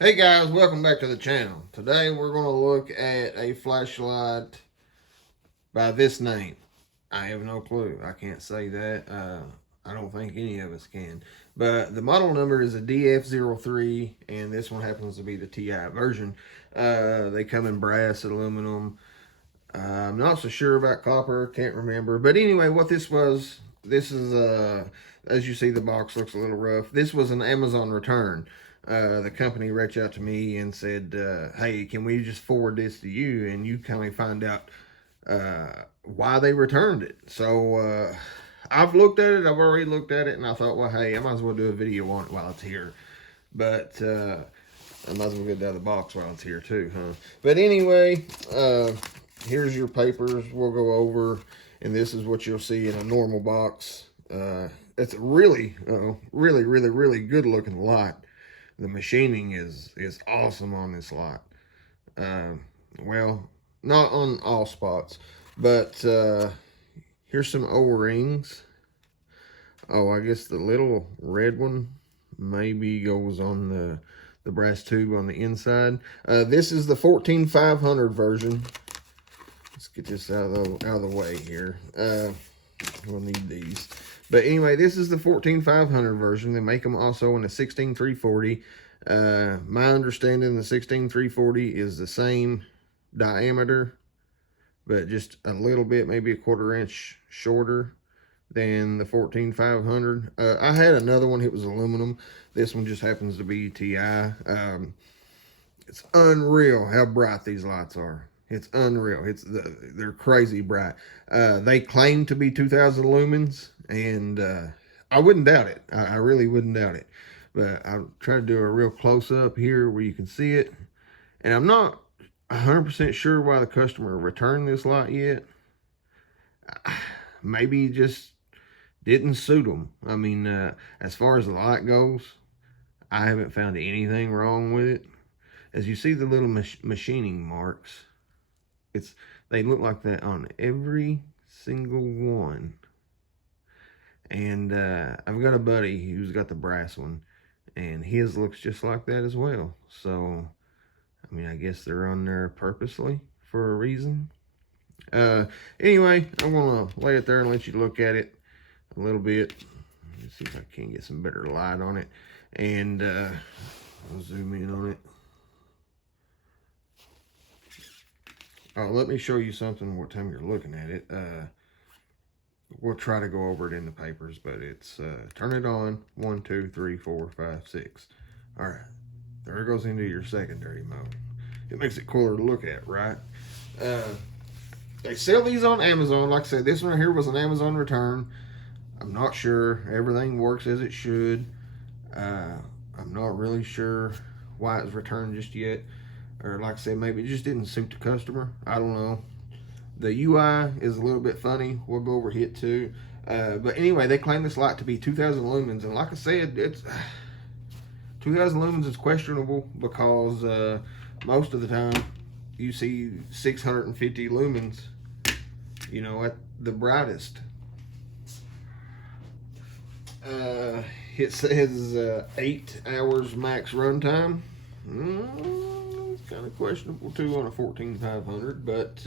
Hey guys, welcome back to the channel. Today we're going to look at a flashlight by this name. I have no clue. I can't say that. I don't think any of us can. But the model number is a DF03, and this one happens to be the Ti version. They come in brass, aluminum. I'm not so sure about copper. Can't remember. But anyway, what this was, this is, as you see, the box looks a little rough. This was an Amazon return. The company reached out to me and said, hey, can we just forward this to you? And you kind of find out why they returned it. So I've looked at it. I've already looked at it. And I thought, well, hey, I might as well do a video on it while it's here. But I might as well get it out of the box while it's here too, huh? But anyway, here's your papers we'll go over. And this is what you'll see in a normal box. It's a really good looking light. The machining is awesome on this light. Well, not on all spots, but here's some O-rings. Oh, I guess the little red one maybe goes on the brass tube on the inside. This is the 14500 version. Let's get this out of the way here. We'll need these. But anyway, this is the 14500 version. They make them also in the 16340. My understanding, the 16340 is the same diameter, but just a little bit, maybe a 1/4 inch shorter than the 14500. I had another one. It was aluminum. This one just happens to be Ti. It's unreal how bright these lights are. It's unreal. They're crazy bright. They claim to be 2000 lumens, and I wouldn't doubt it. I really wouldn't doubt it. But I'll try to do a real close up here where you can see it. And I'm not 100% sure why the customer returned this light yet. Maybe just didn't suit them. I mean, as far as the light goes, I haven't found anything wrong with it. As you see the little machining marks, they look like that on every single one. And I've got a buddy who's got the brass one, and his looks just like that as well. So, I mean, I guess they're on there purposely for a reason. Anyway, I'm gonna lay it there and let you look at it a little bit. Let's see if I can get some better light on it, and I'll zoom in on it. Oh, let me show you something what time you're looking at it. We'll try to go over it in the papers, but it's turn it on. 1, 2, 3, 4, 5, 6. All right, there it goes into your secondary mode. It makes it cooler to look at, right? They sell these on Amazon. Like I said, this one here was an Amazon return. I'm not sure everything works as it should. I'm not really sure why it's returned just yet. Or like I said, maybe it just didn't suit the customer. I don't know. The UI is a little bit funny. We'll go over it too. But anyway, they claim this light to be 2000 lumens. And like I said, it's 2000 lumens is questionable because most of the time you see 650 lumens, you know, at the brightest. It says 8 hours max runtime. It's kind of questionable too on a 14500, but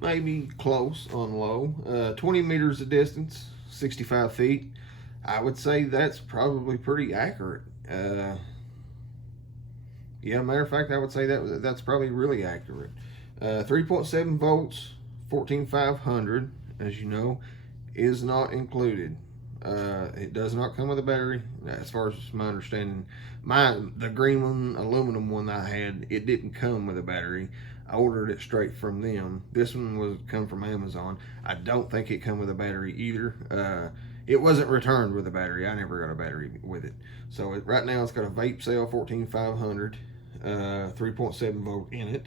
maybe close on low. 20 meters of distance, 65 feet. I would say that's probably pretty accurate. Yeah, matter of fact, I would say that's probably really accurate. 3.7 volts, 14500, as you know, is not included. It does not come with a battery, as far as my understanding. The green one, aluminum one I had, it didn't come with a battery. I ordered it straight from them. This one was come from Amazon. I don't think it come with a battery either. It wasn't returned with a battery. I never got a battery with it. So right now it's got a vape cell 14500, 3.7 volt in it.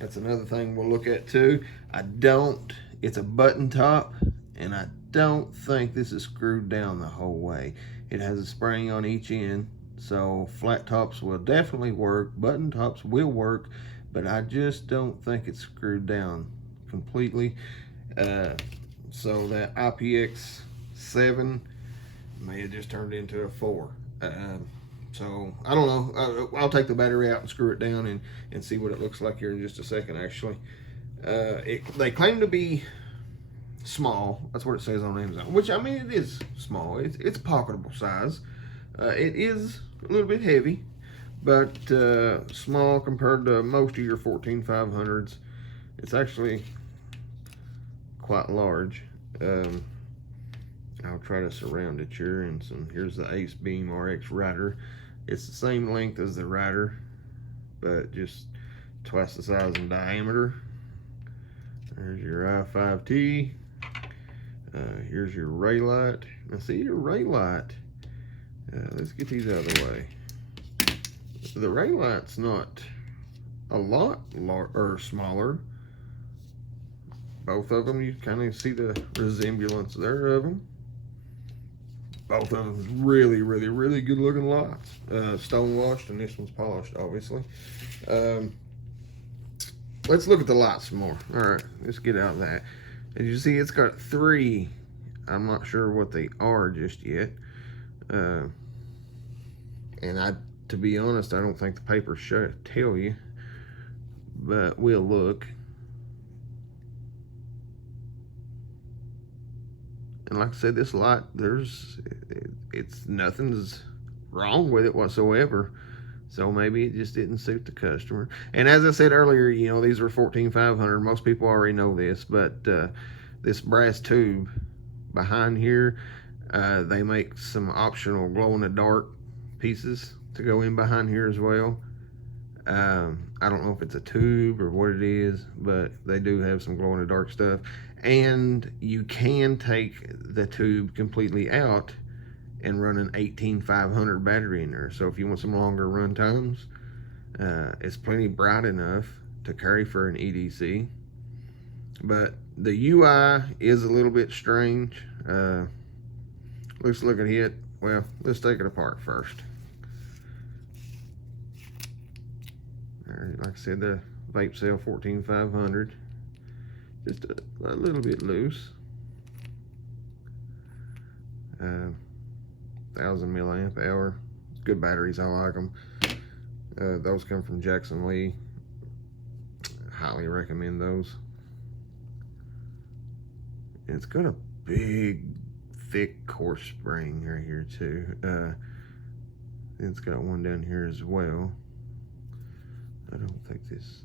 That's another thing we'll look at too. It's a button top, and I don't think this is screwed down the whole way. It has a spring on each end, so flat tops will definitely work. Button tops will work, but I just don't think it's screwed down completely. So that IPX7 may have just turned into a 4. So I don't know. I'll take the battery out and screw it down and see what it looks like here in just a second. Actually, they claim to be small. That's what it says on Amazon. Which, I mean, it is small. It's pocketable size. It is a little bit heavy, but small compared to most of your 14500s. It's actually quite large. I'll try to surround it here, and here's the Ace Beam RX Rider. It's the same length as the Rider, but just twice the size in diameter. There's your i5T. Here's your ray light. Now see your ray light. Let's get these out of the way. The ray light's not a lot smaller. Both of them, you kind of see the resemblance there of them. Both of them really, really, really good looking lights. Stone washed, and this one's polished, obviously. Let's look at the lights some more. All right, let's get out of that. As you see, it's got 3. I'm not sure what they are just yet. And to be honest, I don't think the papers should tell you, but we'll look. And like I said, this light, nothing's wrong with it whatsoever. So maybe it just didn't suit the customer. And as I said earlier, you know, these are 14500. Most people already know this, but this brass tube behind here, they make some optional glow-in-the-dark pieces to go in behind here as well. I don't know if it's a tube or what it is, but they do have some glow-in-the-dark stuff. And you can take the tube completely out and run an 18500 battery in there. So if you want some longer run times, it's plenty bright enough to carry for an EDC. But the UI is a little bit strange. Let's look at it. Well, let's take it apart first. Like I said, the vape cell 14500, just a little bit loose. 1000 milliamp hour. Good batteries, I like them. Those come from Jackson Lee. Highly recommend those. And it's got a big, thick, coarse spring right here too. It's got one down here as well. I don't think this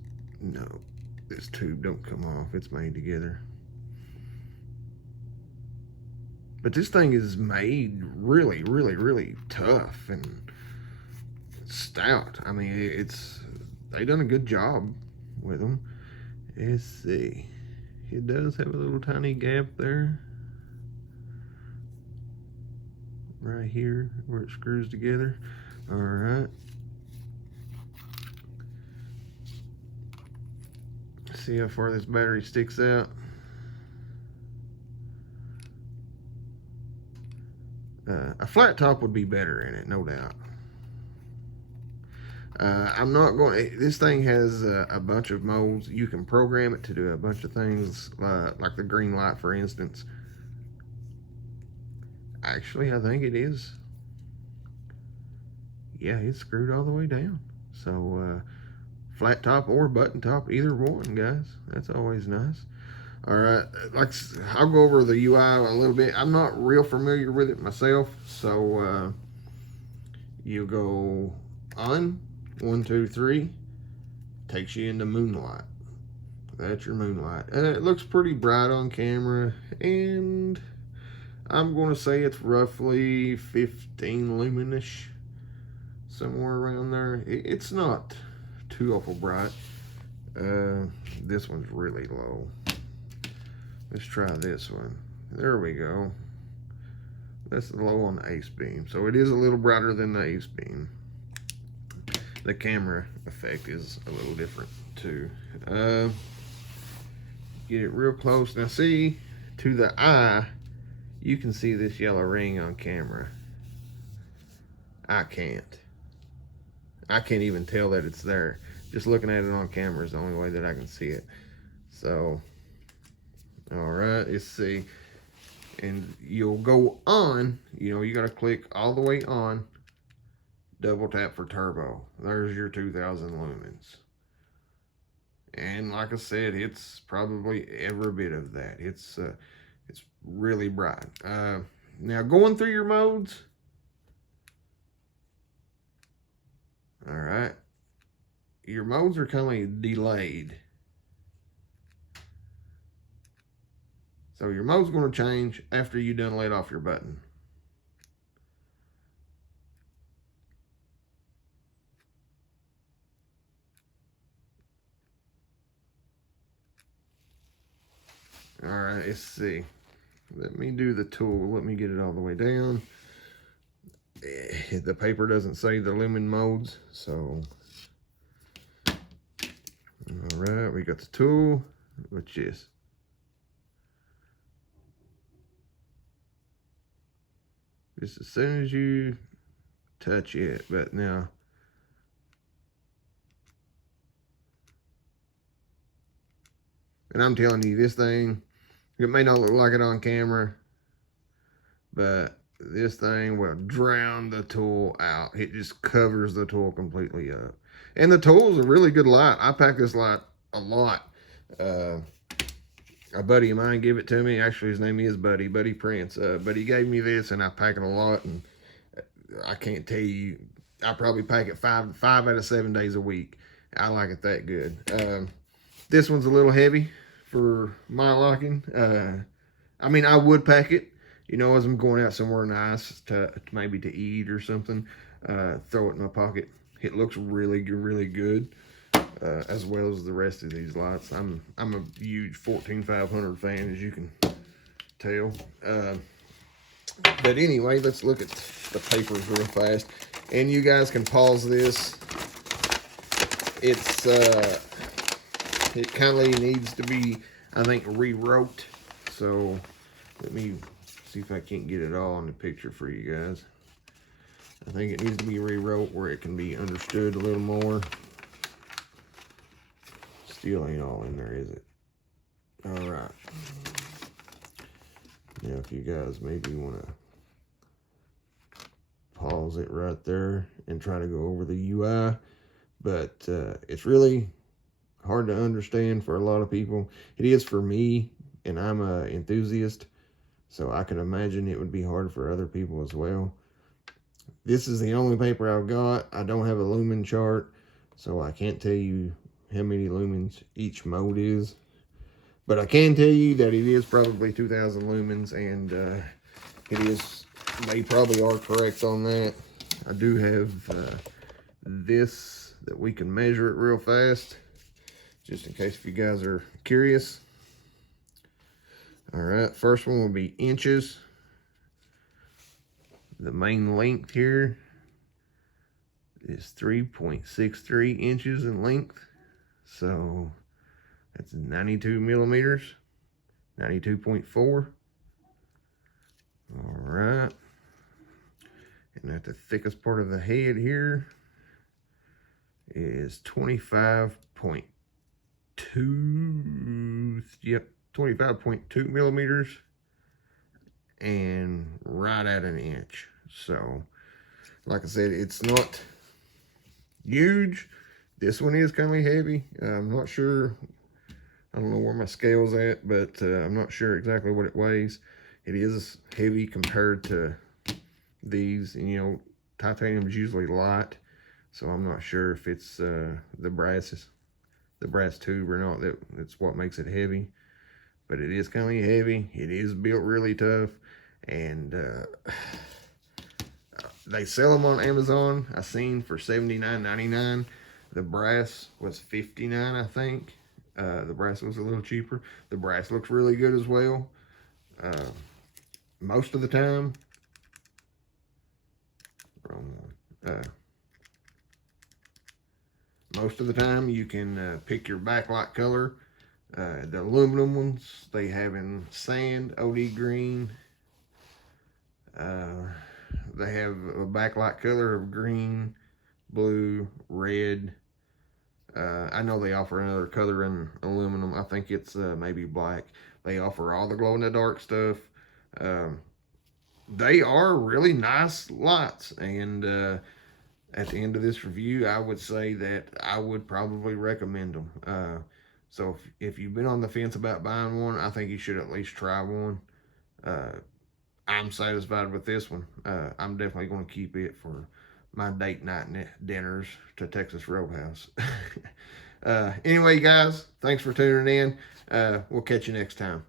tube don't come off. It's made together. But this thing is made really, really, really tough and stout. I mean, they done a good job with them. Let's see. It does have a little tiny gap there. Right here where it screws together. All right. See how far this battery sticks out. A flat top would be better in it, no doubt. I'm not going. This thing has a bunch of modes. You can program it to do a bunch of things, like the green light, for instance. Actually, I think it is. Yeah, it's screwed all the way down. So, flat top or button top, either one, guys. That's always nice. All right, I'll go over the UI a little bit. I'm not real familiar with it myself, so you go on 1, 2, 3, takes you into moonlight. That's your moonlight. It looks pretty bright on camera, and I'm going to say it's roughly 15 lumenish, somewhere around there. It's not too awful bright. This one's really low. Let's try this one. There we go. That's low on the Ace Beam. So it is a little brighter than the Ace Beam. The camera effect is a little different too. Get it real close. Now see, to the eye, you can see this yellow ring on camera. I can't even tell that it's there. Just looking at it on camera is the only way that I can see it. So, all right, let's see. And you'll go on, you know, you got to click all the way on. double tap for turbo. There's your 2000 lumens. And like I said, it's probably every bit of that. It's really bright. Now going through your modes. All right. Your modes are kind of delayed. So your mode's going to change after you done let off your button. All right, let's see. Let me do the tool. Let me get it all the way down. The paper doesn't say the lumen modes, so. All right, we got the tool, which is just as soon as you touch it, but now. And I'm telling you, this thing, it may not look like it on camera, but this thing will drown the tool out. It just covers the tool completely up. And the tool's a really good light. I pack this light a lot. A buddy of mine gave it to me. Actually, his name is Buddy Prince. But he gave me this, and I pack it a lot. And I can't tell you, I probably pack it five out of 7 days a week. I like it that good. This one's a little heavy for my liking. I mean, I would pack it, you know, as I'm going out somewhere nice to maybe to eat or something. Throw it in my pocket. It looks really good, as well as the rest of these lights. I'm a huge 14500 fan, as you can tell. But anyway, let's look at the papers real fast. And you guys can pause this. It's it kind of needs to be, I think, rewrote. So let me see if I can't get it all on the picture for you guys. I think it needs to be rewrote where it can be understood a little more. Still ain't all in there, is it? All right. Now, if you guys maybe want to pause it right there and try to go over the UI, but it's really hard to understand for a lot of people. It is for me, and I'm an enthusiast, so I can imagine it would be hard for other people as well. This is the only paper I've got. I don't have a lumen chart, so I can't tell you how many lumens each mode is. But I can tell you that it is probably 2000 lumens, and it is, they probably are correct on that. I do have this that we can measure it real fast, just in case if you guys are curious. All right, first one will be inches. The main length here is 3.63 inches in length. So that's 92 millimeters, 92.4. All right. And at the thickest part of the head here is 25.2, yep, 25.2 millimeters, and right at an inch. So, like I said, it's not huge. This one is kind of heavy. I'm not sure. I don't know where my scale's at, but I'm not sure exactly what it weighs. It is heavy compared to these. And, you know, titanium is usually light, so I'm not sure if it's the brass tube or not. That's what makes it heavy. But it is kind of heavy. It is built really tough, and they sell them on Amazon. I seen for $79.99. The brass was $59, I think. The brass was a little cheaper. The brass looks really good as well. Most of the time, most of the time you can pick your backlight color. The aluminum ones, they have in sand, OD green. They have a backlight color of green, blue, red. I know they offer another color in aluminum. I think it's maybe black. They offer all the glow-in-the-dark stuff. They are really nice lights, and at the end of this review, I would say that I would probably recommend them. So if you've been on the fence about buying one, I think you should at least try one. I'm satisfied with this one. I'm definitely going to keep it for my date night dinners to Texas Roadhouse. Anyway, guys, thanks for tuning in. We'll catch you next time.